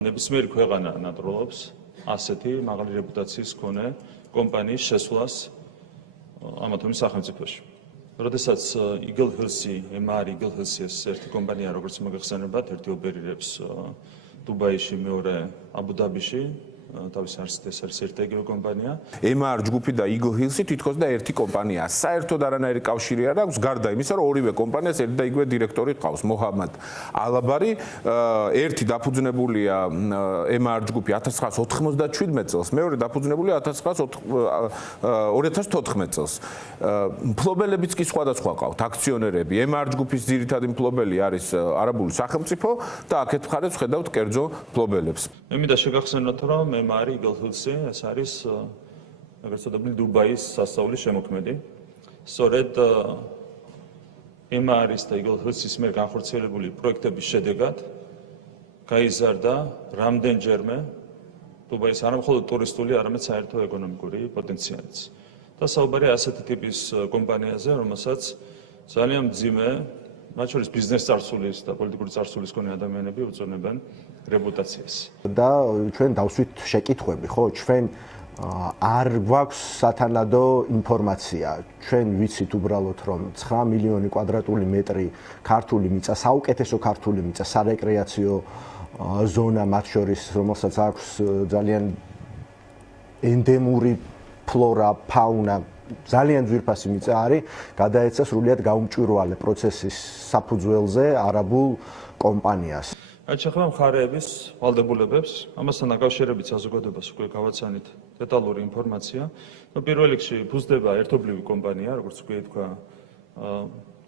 ნებისმიერი ქვეყანა ნატროლობს ასეთი მაღალი რეპუტაციის მქონე კომპანიის შესვლას ამა თუ იმ სახელმწიფოში. როდესაც Eagle Hills-ი, MR Eagle Hills-ის ერთი კომპანია, როგორც მოგეხსენებათ, ერთი ოპერირებს დუბაიში, მეორე აბუ-დაბიში, თავის არსით ეს არის ერთადერთი კომპანია. MR ჯგუფი და Eagle Hills-ი თითქოს და ერთი კომპანია. საერთოდ არანაირი კავშირი არ აქვს, გარდა იმისა, რომ ორივე კომპანიას ერთი და იგივე დირექტორი ყავს, მოჰამად ალაბარი. ერთი დაფუძნებულია MR ჯგუფი 1997 წელს, მეორე დაფუძნებულია 2014 წელს. მფლობელებიც კი სხვადასხვა ყავთ, აქციონერები. MR ჯგუფის ძირითადი მფლობელი არის არაბული სახელმწიფო და აქეთ მხარეს ხედავთ კერძო მფლობელებს. მე მინდა შეგახსენოთ, რომ MR Eagle Hills-ი ეს არის როგორც ვთქვი, დუბაის სასწავლის შემოქმედი. სწორედ MR-ის და Eagle Hills-ის მიერ განხორციელებული პროექტების შედეგად გაიზარდა რამდენჯერმე დუბაის არა მხოლოდ ტურისტული, არამედ საერთო ეკონომიკური პოტენციალიც. და საუბარია ასეთი ტიპის კომპანიაზე, რომელსაც ძალიან მძიმე, მათ შორის ბიზნეს წარსულის და პოლიტიკური წარსულის მქონე ადამიანები უწონებენ რეპუტაციას. და ჩვენ დავსვით შეკითხვები, ხო? ჩვენ არ გვაქვს სათანადო ინფორმაცია. ჩვენ ვიცით უბრალოდ, რომ 9 მილიონი კვადრატული მეტრი ქართული მიწა, საუკეთესო ქართული მიწა, სარეკრეაციო ზონა მათ შორის, რომელსაც აქვს ძალიან ენდემური ფლორა, ფაუნა, ძალიან ძვირფასი მიწა არის, გადაეცა სრულიად გაუმჭვირვალე პროცესის საფუძველზე არაბულ კომპანიას. ახლა მხარეების ვალდებულებებს, ამასთან დაკავშირებით საზოგადოებას უკვე გავაცანით დეტალური ინფორმაცია. პირველ რიგში ფუძდება ერთობლივი კომპანია, როგორც უკვე თქვა,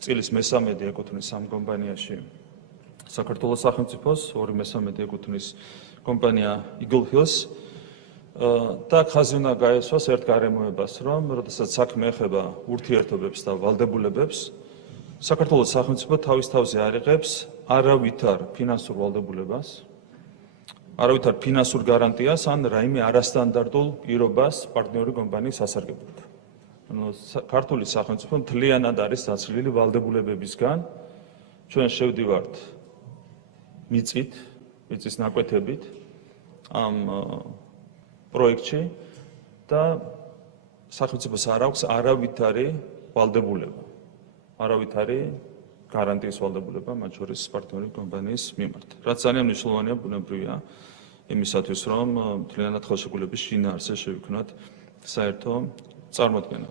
წილის მე-13 ეკუთვნის ამ კომპანიაში საქართველოს სახელმწიფოს, 2/13 ეკუთვნის კომპანია Eagle Hills. და ხაზი უნდა გაესვას ერთ გარემოებას, რომ როდესაც საქმე ეხება ურთიერთობებს და ვალდებულებებს, საქართველოს სახელმწიფო თავის თავზე არ იღებს არავითარ ფინანსურ ვალდებულებას, არავითარ ფინანსურ გარანტიას ან რაიმე არასტანდარტულ პირობას პარტნიორი კომპანიის სასარგებლოდ. ქართული სახელმწიფო მთლიანად არის დაცლილი ვალდებულებებისგან. ჩვენ შევდივართ მიწის ნაკვეთებით ამ პროექტში და სახელმწიფოს არ აქვს არავითარი ვალდებულება, არავითარი გარანტიის ვალდებულება მათ შორის პარტნიორი კომპანიის მიმართ. რაც ძალიან მნიშვნელოვანია ბუნებრივია იმისათვის, რომ მთლიანად ხელშეკრულების შინაარსზე შევიქმნათ საერთო წარმოდგენა.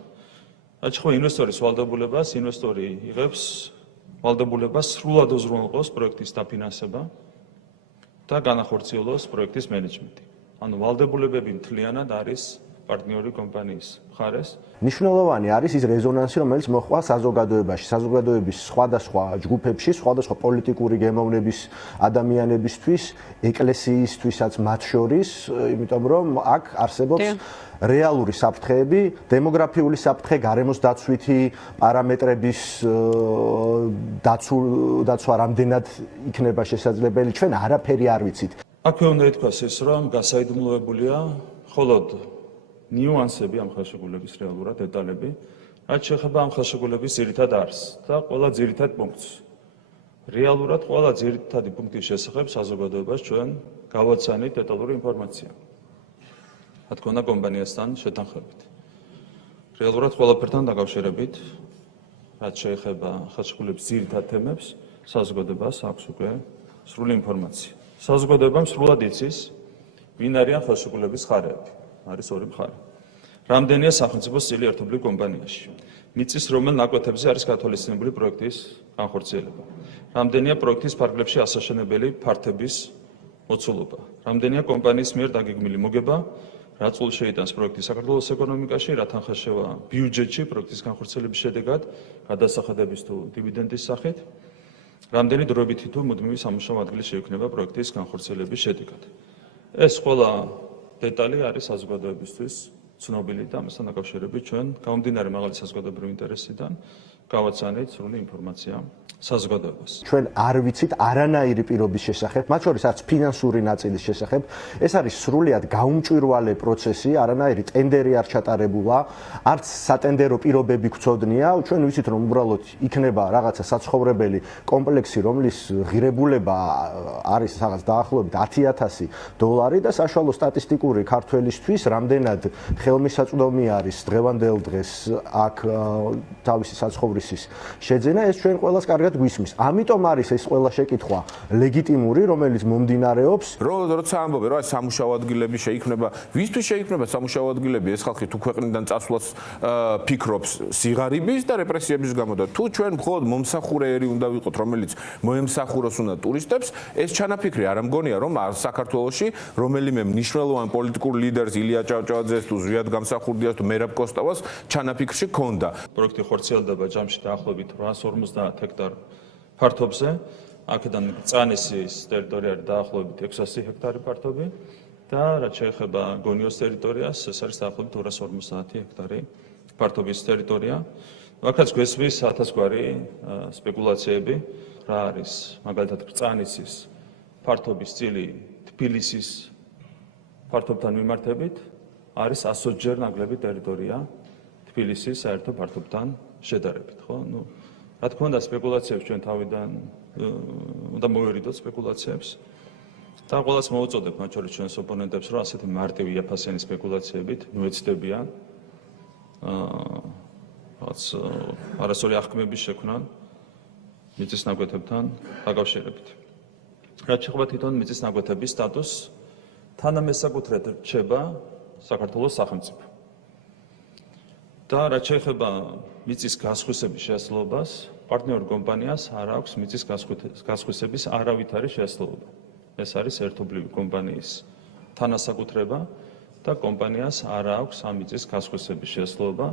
ახლა ინვესტორის ვალდებულებას, ინვესტორი იღებს ვალდებულებას სრულად უზრუნველყოს პროექტის დაფინანსება და განახორციელოს პროექტის მენეჯმენტი. ანუ ვალდებულებები მთლიანად არის პარტნიორი კომპანიის მხარეს. მნიშვნელოვანი არის ის რეზონანსი, რომელიც მოხდა საზოგადოებაში, საზოგადოების სხვადასხვა ჯგუფებში, სხვადასხვა პოლიტიკური გემოვნების ადამიანებისთვის, ეკლესიისთვისაც მათ შორის, იმიტომ რომ აქ არსებობს რეალური საფრთხეები, დემოგრაფიული საფრთხე, გარემოს დაცვითი პარამეტრების დაცვა რამდენად იქნება შესაძლებელი, ჩვენ არაფერი არ ვიცით. აქვე უნდა ითქვას ის, რომ გასაიდუმლოებულია მხოლოდ ნიუანსები ამ ხელშეკრულების რეალურად დეტალები, რაც შეეხება ამ ხელშეკრულების ძირითად არსს და ყველა ძირითად პუნქტს. რეალურად ყველა ძირითადი პუნქტის შესახებ საზოგადოებას ჩვენ გავაცანით დეტალური ინფორმაცია. რა თქმა უნდა კომპანიასთან შეთანხმებით. რეალურად ყველაფერთან დაკავშირებით, რაც შეეხება ხელშეკრულების ძირითად თემებს, საზოგადოებას აქვს უკვე სრული ინფორმაცია. საზოგადოებამ სრულად იცის, ვინ არიან ხელშეკრულების მხარეები. არის ორი მხარე. რამდენია სახელმწიფოს წილი ერთობლივ კომპანიაში. მიწის რომელ ნაკვეთებზე არის გათვალისწინებული პროექტის განხორციელება. რამდენია პროექტის ფარგლებში ასაშენებელი ფართების მოცულობა. რამდენია კომპანიის მიერ დაგეგმილი მოგება, რა წვლილს შეიტანს პროექტი საქართველოს ეკონომიკაში, რა თანხა შევა ბიუჯეტში პროექტის განხორციელების შედეგად, გადასახადების თუ დივიდენდის სახით. რამდენი დროებითი თუ მუდმივი სამუშაო ადგილი შეიქმნება პროექტის განხორციელების შედეგად. ეს ყველა დეტალი არის საზოგადოებისთვის ცნობილი და ამასთან დაკავშირებით ჩვენ გამომდინარე მაღალი საზოგადოებრივი ინტერესიდან გავაცანით სრული ინფორმაცია საზოგადოებას. ჩვენ არ ვიცით არანაირი პირობის შესახებ, მათ შორის არც ფინანსური ნაწილის შესახებ. ეს არის სრულიად გაუმჭვირვალე პროცესი, არანაირი ტენდერი არ ჩატარებულა, არც სატენდერო პირობები გვცოდნია. ჩვენ ვიცით, რომ უბრალოდ იქნება რაღაცა საცხოვრებელი კომპლექსი, რომლის ღირებულება არის რაღაც დაახლოებით $10,000 და საშუალო სტატისტიკური ქართველისთვის რამდენად ხელმისაწვდომი არის დღევანდელ დღეს აქ თავისი საცხოვრისის შეძენა, ეს ჩვენ ყველას კარგად გვისმის. ამიტომ არის ეს ყველა შეკითხვა ლეგიტიმური, რომელიც მომდინარეობს. როცა ამბობენ, რომ სამუშაო ადგილები შეიქმნება, ვისთვის შეიქმნება სამუშაო ადგილები? ეს ხალხი თუ ქვეყნიდან წასვლას ფიქრობს სიღარიბის და რეპრესიების გამო და თუ ჩვენ მხოლოდ მომსახურეები უნდა ვიყოთ, რომელიც მოემსახუროს უნდა ტურისტებს, ეს ჩანაფიქრი არ მგონია, რომ საქართველოში რომელიმე მნიშვნელოვან პოლიტიკურ ლიდერს ილია ჭავჭავაძეს თუ ზვიად გამსახურდიას თუ მერაბ კოსტავას ჩანაფიქრში ქონდა. პროექტი ხორციელდება ჯამში დაახლოებით 850 ჰექტარ ფართობზე. აქედან წანისის ტერიტორია დაახლოებით 600 ჰექტარი ფართობი და რაც შეეხება გონიოს ტერიტორიას, ეს არის დაახლოებით 250 ჰექტარი ფართობის ტერიტორია. აქაც გვესმის 1000 გვარი სპეკულაციები, რა არის მაგალითად წანისის ფართობის წილი თბილისის ფართობთან მიმართებით არის 120-ჯერ ნაკლები ტერიტორია თბილისის საერთო ფართობთან შედარებით, ხო? რა თქმა უნდა, სპეკულაციებს ჩვენ თავიდან უნდა მოვერიდოთ სპეკულაციებს და ყველას მოვუწოდებ, მათ შორის ჩვენს ოპონენტებს, რომ ასეთი მარტივი იაფასიანი სპეკულაციებით მოეცდებიან რაც არასწორი აღქმების შექმნა მიწისნაკვეთებთან დაკავშირებით. რაც შეეხება თვითონ მიწისნაკვეთების სტატუსს, თანამესაკუთრედ რჩება საქართველოს სახელმწიფო. და რაც შეეხება მიწის გასხვისების შესაძლებლობას, პარტნიორ კომპანიას არ აქვს მიწის გასხვისების არავითარი შესაძლებლობა. ეს არის ერთობლივი კომპანიის თანასაკუთრება და კომპანიას არ აქვს ამ მიწის გასხვისების შესაძლებლობა.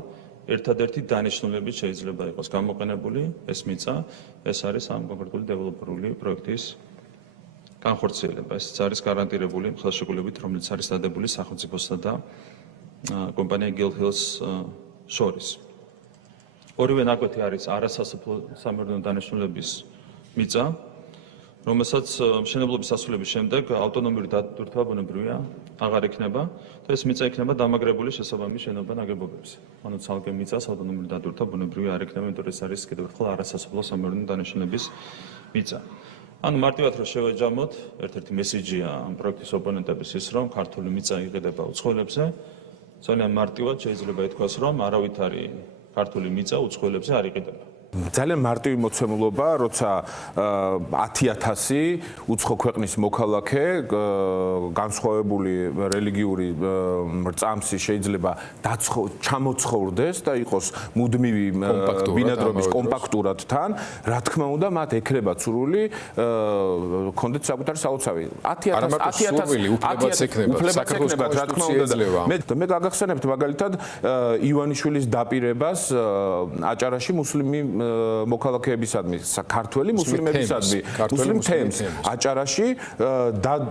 ერთადერთი დანიშნულებით შეიძლება იყოს გამოყენებული ეს მიწა, ეს არის ამ კონკრეტული დეველოპერული პროექტის განხორციელება. ეს არის გარანტირებული ხელშეკრულებით, რომელიც არის დადებული სახელმწიფოსა და კომპანია Gill Hills შორის. ორივე ნაკვეთი არის არასასოფლო სამეურნეო დანიშნულების მიწა, რომელსაც მშენებლობის დასრულების შემდეგ ავტონომიური დატვირთვა ბუნებრივია აღარ იქნება და ეს მიწა იქნება დამაგრებული შესაბამის შენობა ნაგებობებზე. ანუ ცალკე მიწას ავტონომიური დატვირთვა ბუნებრივია არ იქნება, იმიტომ რომ ეს არის კიდევ ერთხელ არასასოფლო სამეურნეო დანიშნულების მიწა. ანუ მარტივად რომ შევაჯამოთ, ერთ-ერთი მესიჯია ამ პროექტის ოპონენტების ის, რომ ქართული მიწა იყიდება უცხოელებზე. ძალიან მარტივად შეიძლება ითქვას, რომ არავითარი ქართული მიწა უცხოელებზე არ იყიდება. ძალიან მარტივი მოცემულობა, როცა 10,000 უცხო ქვეყნის მოქალაქე განსხვავებული რელიგიური რწამსი შეიძლება ჩამოცხოვრდეს და იყოს მუდმივი ბინადრობის კომპაქტურად თან, რა თქმა უნდა, მათ ექნებათ სრული კონდეთ საკუთარი სალოცავი. 10,000 უფლებაც ექნებათ, რა თქმა უნდა. მე გაგახსენებთ მაგალითად ივანიშვილის დაპირებას აჭარაში მუსლიმი მოქალაქეებისადმი, ქართველი მუსლიმებისადმი, მუსლიმ თემს აჭარაში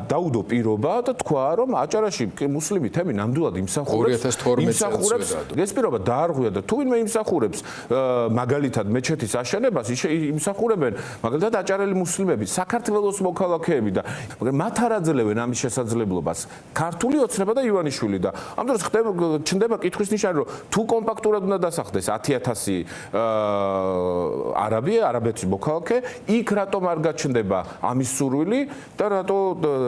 დაუდო პირობა და თქვა, რომ აჭარაში მუსლიმი თემი ნამდვილად იმსახურებს. 2012 წელს. ეს პირობა დაარღვია და თუ ვინმე იმსახურებს მაგალითად მეჩეთის აშენებას, იმსახურებენ მაგალითად აჭარელი მუსლიმები, საქართველოს მოქალაქეები და მაგრამ მათ არ აძლევენ ამის შესაძლებლობას. ქართული ოცნება და ივანიშვილი და ამ დროს ჩნდება კითხვის ნიშანი, რომ თუ კომპაქტურად უნდა დასახდეს 10,000 არაბეთის მოქალაქე, იქ რატომ არ გაჩნდება ამის სურვილი და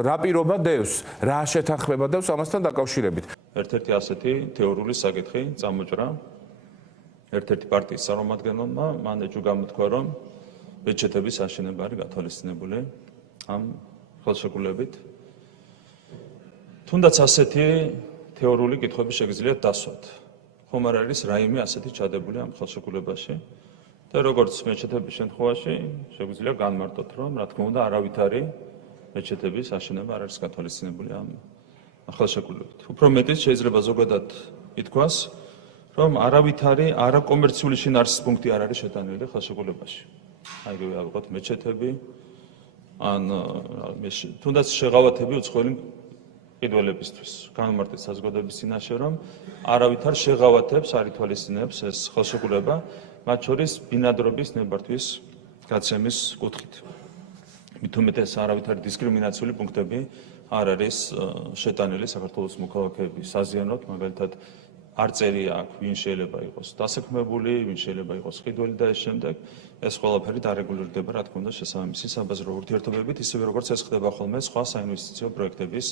რა პირობა დევს, რა შეთანხმება დევს ამასთან დაკავშირებით. ერთ-ერთი ასეთი თეორიული საკითხი წამოჭრა ერთ-ერთი პარტიის წარმომადგენელმა, მან ეჭვ გამოთქვა, რომ მეჩეთების აშენება არის გათვალისწინებული ამ ხელშეკრულებით. თუნდაც ასეთი თეორიული კითხვები შეგიძლიათ დასვათ. ხომ არ არის რაიმე ასეთი ჩადებული ამ ხელშეკრულებაში? და როგორც მეჩეთების შემთხვევაში შეგვიძლია განმარტოთ, რომ რა თქმა უნდა არავითარი მეჩეთების აშენება არ არის გათვალისწინებული ამ ხელშეკრულებით. უფრო მეტიც შეიძლება ზოგადად ითქვას, რომ არავითარი არაკომერციული შინაარსის პუნქტი არ არის შეტანილი ხელშეკრულებაში. აიგივე ავიღოთ მეჩეთები, ან თუნდაც შეღავათები უცხოელი მყიდველებისთვის. განმარტეთ საზოგადოების წინაშე, რომ არავითარ შეღავათებს არ ითვალისწინებს ეს ხელშეკრულება, მათ შორის ბინადრობის ნებართვის გაცემის კუთხით. მით უმეტეს არავითარი დისკრიმინაციული პუნქტები არ არის შეტანილი საქართველოს მოქალაქეების საზიანოდ, მაგალითად არ წერია აქ, ვინ შეიძლება იყოს დასაქმებული, ვინ შეიძლება იყოს ყიდველი და ეს შემდეგ, ეს ყველაფერი დარეგულირდება, რა თქმა უნდა, შესაბამისი საბაზრო ურთიერთობებით, ისევე როგორც ეს ხდება ხოლმე სხვა საინვესტიციო პროექტების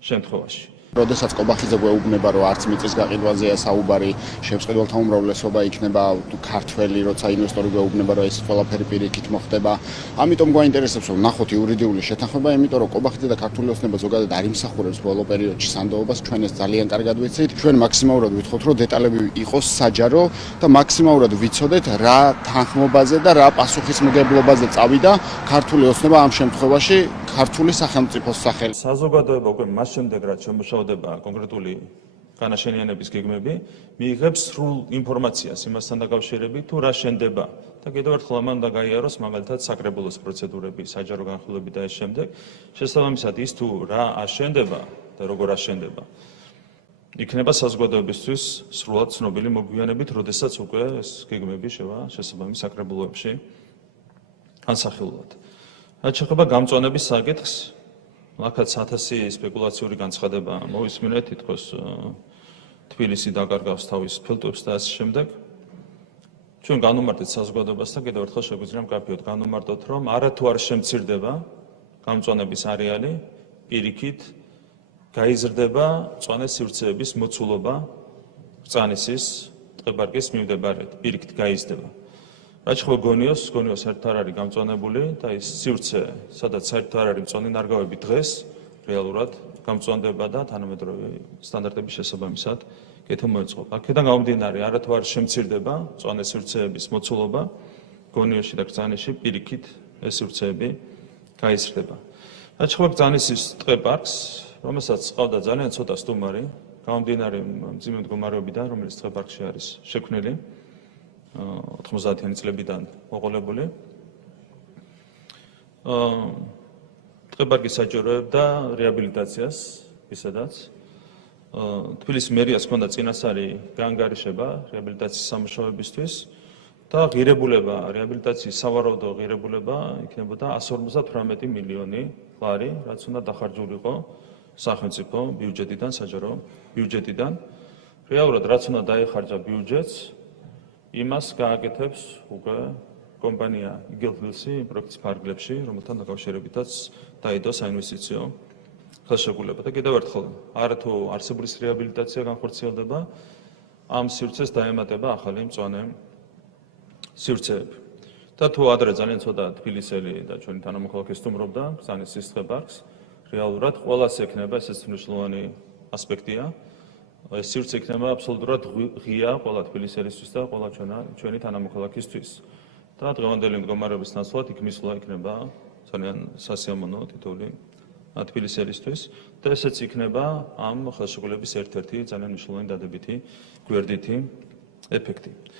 შემთხვევაში. როდესაც კობახიძე გვეუბნება, რომ არც მიწის გაყიდვაზეა საუბარი, შემწყიდველთა უმრავლესობა იქნება ქართველი, როცა ინვესტორი გვეუბნება, რომ ეს ყველაფერი პირიქით მოხდება. ამიტომ გვაინტერესებს, რომ ნახოთ იურიდიული შეთანხმება, იმიტომ რომ კობახიძე და ქართული ოცნება ზოგადად არ იმსახურებს ბოლო პერიოდში სანდოობას, ჩვენ ეს ძალიან კარგად ვიცით. ჩვენ მაქსიმალურად ვითხოვთ, რომ დეტალები იყოს საჯარო და მაქსიმალურად ვიცოდეთ, რა თანხმობაზე და რა პასუხისმგებლობაზე წავიდა ქართული ოცნება ამ შემთხვევაში ქართული სახელმწიფოს სახელით. საზოგადოება უკვე მას შემდეგ, რაც შემუშავდება კონკრეტული განაშენიანების გეგმები, მიიღებს სრულ ინფორმაციას იმასთან დაკავშირებით, თუ რა შენდება. და კიდევ ერთხელ ამან უნდა გაიაროს მაგალითად საკრებულოს პროცედურები, საჯარო განხილვები და ეს შემდეგ. შესაბამისად, ის თუ რა აშენდება და როგორ აშენდება, იქნება საზოგადოებისთვის სრულად ცნობილი მოგვიანებით, როდესაც უკვე ეს გეგმები შევა შესაბამის საკრებულოებში განსახილულად. რაც შეეხება გამწვანების საკითხს, აქაც 1000 სპეკულაციური განცხადება მოვისმინეთ, თითქოს თბილისი დაკარგავს თავის ფილტვებს და ასე შემდეგ. ჩვენ განვუმარტეთ საზოგადოებას და კიდევ ერთხელ შეგვიძლია მკაფიოდ განვუმარტოთ, რომ არათუ არ შემცირდება გამწვანების არეალი, პირიქით გაიზრდება მწვანე სივრცეების მოცულობა ბრძანისის ტყეპარკის მიმდებარედ, პირიქით გაიზრდება. რაც შეეხება გონიოს საერთოდ არ არის გამწვანებული და ის სივრცე, სადაც საერთოდ არ არის მწვანე ნარგავები დღეს რეალურად გამწვანდება და თანამედროვე სტანდარტების შესაბამისად კეთილ მოეწყობა. აქედან გამომდინარე, არათუ არ შემცირდება მწვანე სივრცეების მოცულობა გონიოში და ბრძანისში, პირიქით ეს სივრცეები გაიზრდება. რაც შეეხება ბრძანისის ტყეპარკს, რომელსაც ყავდა ძალიან ცოტა სტუმარი, გამომდინარე მძიმე მდგომარეობიდან, რომელიც ტყეპარკში არის შექმნილი 90-იანი წლებიდან მოყოლებული. ტყეპარკი საჭიროებდა რეაბილიტაციას, ისედაც. თბილისის მერიას ჰქონდა წინასწარი გაანგარიშება რეაბილიტაციის სამუშაოებისთვის და ღირებულება, რეაბილიტაციის სავარაუდო ღირებულება იქნებოდა 158 მილიონი ლარი, რაც უნდა დახარჯულიყო სახელმწიფო ბიუჯეტიდან, საჯარო ბიუჯეტიდან. რეალურად რაც უნდა დაეხარჯა ბიუჯეტს, იმას გააკეთებს უკვე კომპანია იგელჰილსი პროექტის ფარგლებში, რომელთან დაკავშირებითაც დაიდო საინვესტიციო ხელშეკრულება. და კიდევ ერთხელ, არათუ არსებულის რეაბილიტაცია განხორციელდება, ამ სივრცეს დაემატება ახალი მწვანე სივრცეები. და თუ ადრე ძალიან ცოტა თბილისელი და ჩვენი თანამოქალაქე სტუმრობდა ბრძანისის ტყეპარკს, რეალურად ყველას ექნება, ესეც მნიშვნელოვანი ასპექტია. ეს სივრცე იქნება აბსოლუტურად ღია ყველა თბილისელისთვის და ყველა ჩვენი თანამოქალაქისთვის. და დღევანდელი მდგომარეობის ნაცვლად იქ მისვლა იქნება ძალიან სასიამოვნო თითოეული თბილისელისთვის და ესეც იქნება ამ ხელშეკრულების ერთ-ერთი ძალიან მნიშვნელოვანი დადებითი გვერდითი ეფექტი.